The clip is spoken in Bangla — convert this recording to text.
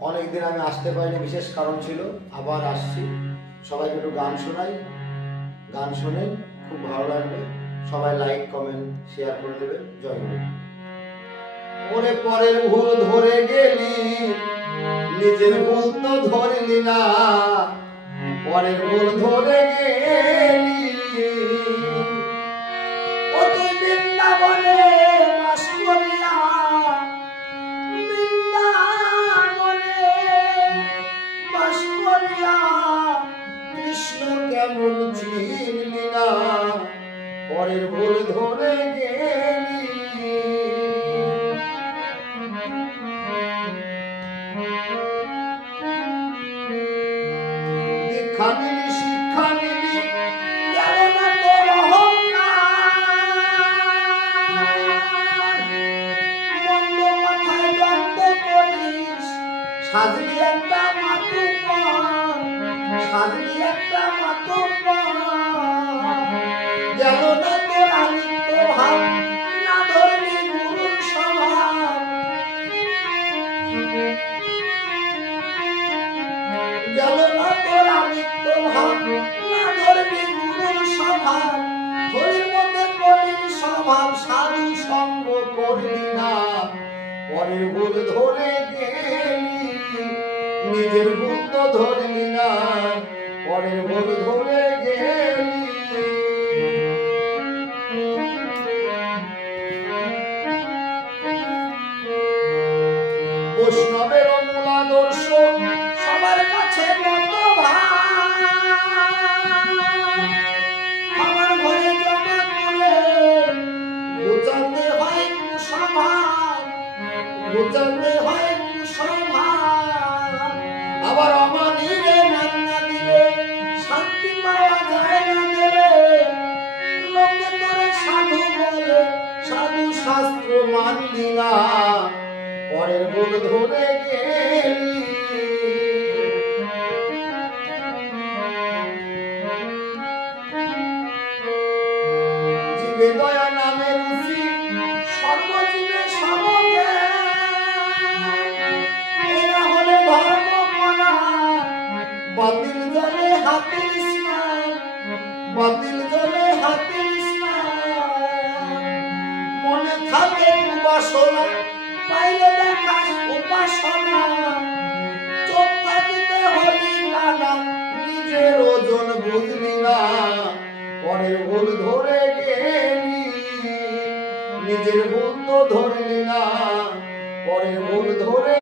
অনেকদিন আমি আসতে পারিনি, বিশেষ কারণ ছিল। আবার আসছি। সবাইকে একটু গান শোনাই। গান শুনে খুব ভালো লাগবে। সবাই লাইক, কমেন্ট, শেয়ার করে দেবেন। জয় গুরু। ওরে পরের ভুল ধরে গেলি, নিজের ভুল তো ধরলি না। পরের ভুল ধরে গেলি, ও তুই বৃন্দাবনে বাস করিয়া, বৃন্দাবনে বাস করিয়া কৃষ্ণ কেমন চিনলি না। পরের ভুল ধরে গেলি। দীক্ষা নিলি, শিক্ষা নিলি, গেল না তোর অহংকার। মন্দ মাথায় দ্বন্দ্ব করিস, সাজলি একটা মাতুব্বর, সাজলি একটা মাতুব্বর। গেল না তোর আলিপ্ত ভাব, না ধরলি গুরুর স্বভাব। গেল না তোর আলিপ্ত ভাব, না ধরলি গুরুর স্বভাব। থলির মধ্যে কলির স্বভাব, সাধু সঙ্গ করলি না। পরের ভুল ধরে গেলি, নিজের ভুল তো ধরলি না। পরের ভুল ধরে গেলি। বৈষ্ণবের মূলাদর্শ সবার কাছে মত ভাই। আমার ঘরে জমা করে গোচাতে হয় কুসভার, গোচাতে হয় কুসভার। আবার অমানিরে মান্না দিলে শান্তি পাওয়া যায় না দিলে। লোকে তোরে সাধু বলে, সাধু শাস্ত্র মানলি না। পরের ভুল ধরে গেলি। জীবে দয়া নামে রুচি, সর্বজীবে সমজ্ঞান। এরা হলে ধর্মপরা, বাতিল জলে হাতির স্নান, বাতিল জলে হাতির স্নান। মনে থাকে উপাসনা, পাইলে দেখাস উপাসনা। চোখ থাকিতে হলি কানা, নিজের ওজন বুঝলি না। পরের ভুল ধরে গেলি, নিজের ভুল তো ধরলি না। পরের ভুল ধরে